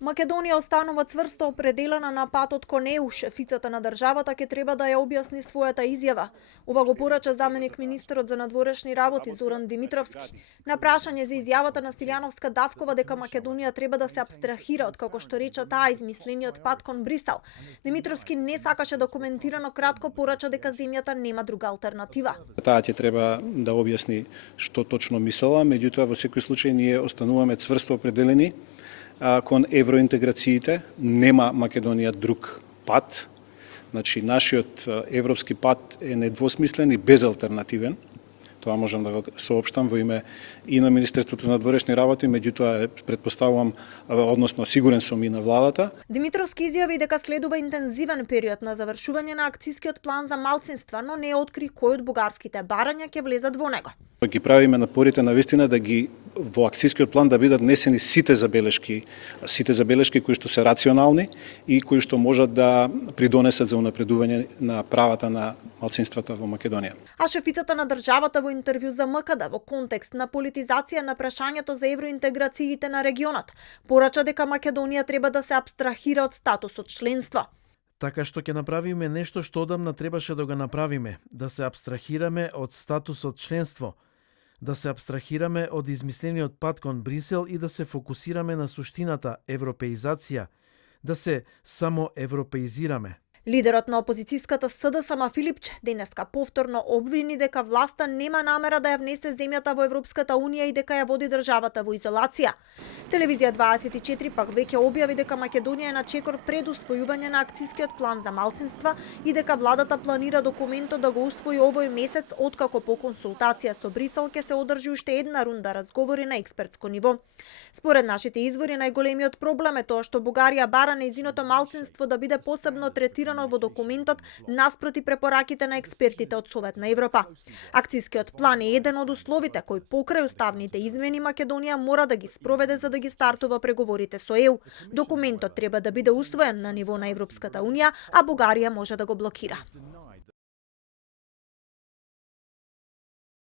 Македонија останува цврсто определена на патот кон ЕУ. Шефицата на државата ќе треба да ја објасни својата изјава. Ова го порача заменик министерот за надворешни работи Зоран Димитровски. На прашање за изјавата на Силјановска-Давкова дека Македонија треба да се апстрахира од, како што рече таа, измислениот пат кон Брисел, Димитровски не сакаше да коментира, но кратко порача дека земјата нема друга алтернатива. Таа ќе треба да објасни што точно мислела, меѓутоа во секој случај ние остануваме цврсто определени кон евроинтеграциите. Нема Македонија друг пат. Значи, нашиот европски пат е недвосмислен и безалтернативен. Тоа можам да го соопштам во име и на Министерството за надворешни работи, меѓутоа претпоставувам, односно сигурен сум и на владата. Димитровски изјави дека следува интензивен период на завршување на акцијскиот план за малцинства, но не откри кој од бугарските барања ќе влезат во него. Ги правиме напорите на вистина да ги во акцијскиот план да бидат внесени сите забелешки кои што се рационални и кои што можат да придонесат за унапредување на правата на малцинствата во Македонија. А шефицата на државата во интервју за МКД во контекст на политизација на прашањето за евроинтеграциите на регионот порача дека Македонија треба да се апстрахира од статусот членство. Така што ќе направиме нешто што одамна требаше да го направиме, да се апстрахираме од статусот членство, да се апстрахираме од измислениот пат кон Брисел и да се фокусираме на суштината европеизација, да се само европеизираме. Лидерот на опозицијската СДСМ Филипче денеска повторно обвини дека власта нема намера да ја внесе земјата во Европската унија и дека ја води државата во изолација. Телевизија 24 пак веќе објави дека Македонија е на чекор пред усвојување на акцијскиот план за малцинства и дека владата планира документот да го усвои овој месец, откако по консултација со Брисел ќе се одржи уште една рунда разговори на експертско ниво. Според нашите извори, најголемиот проблем е тоа што Бугарија бара нејзиното малцинство да биде посебно третирано во документот наспроти препораките на експертите од Советна Европа. Акцијскиот план е еден од условите кои покрај уставните измени Македонија мора да ги спроведе за да ги стартува преговорите со ЕУ. Документот треба да биде усвоен на ниво на Европската унија, а Бугарија може да го блокира.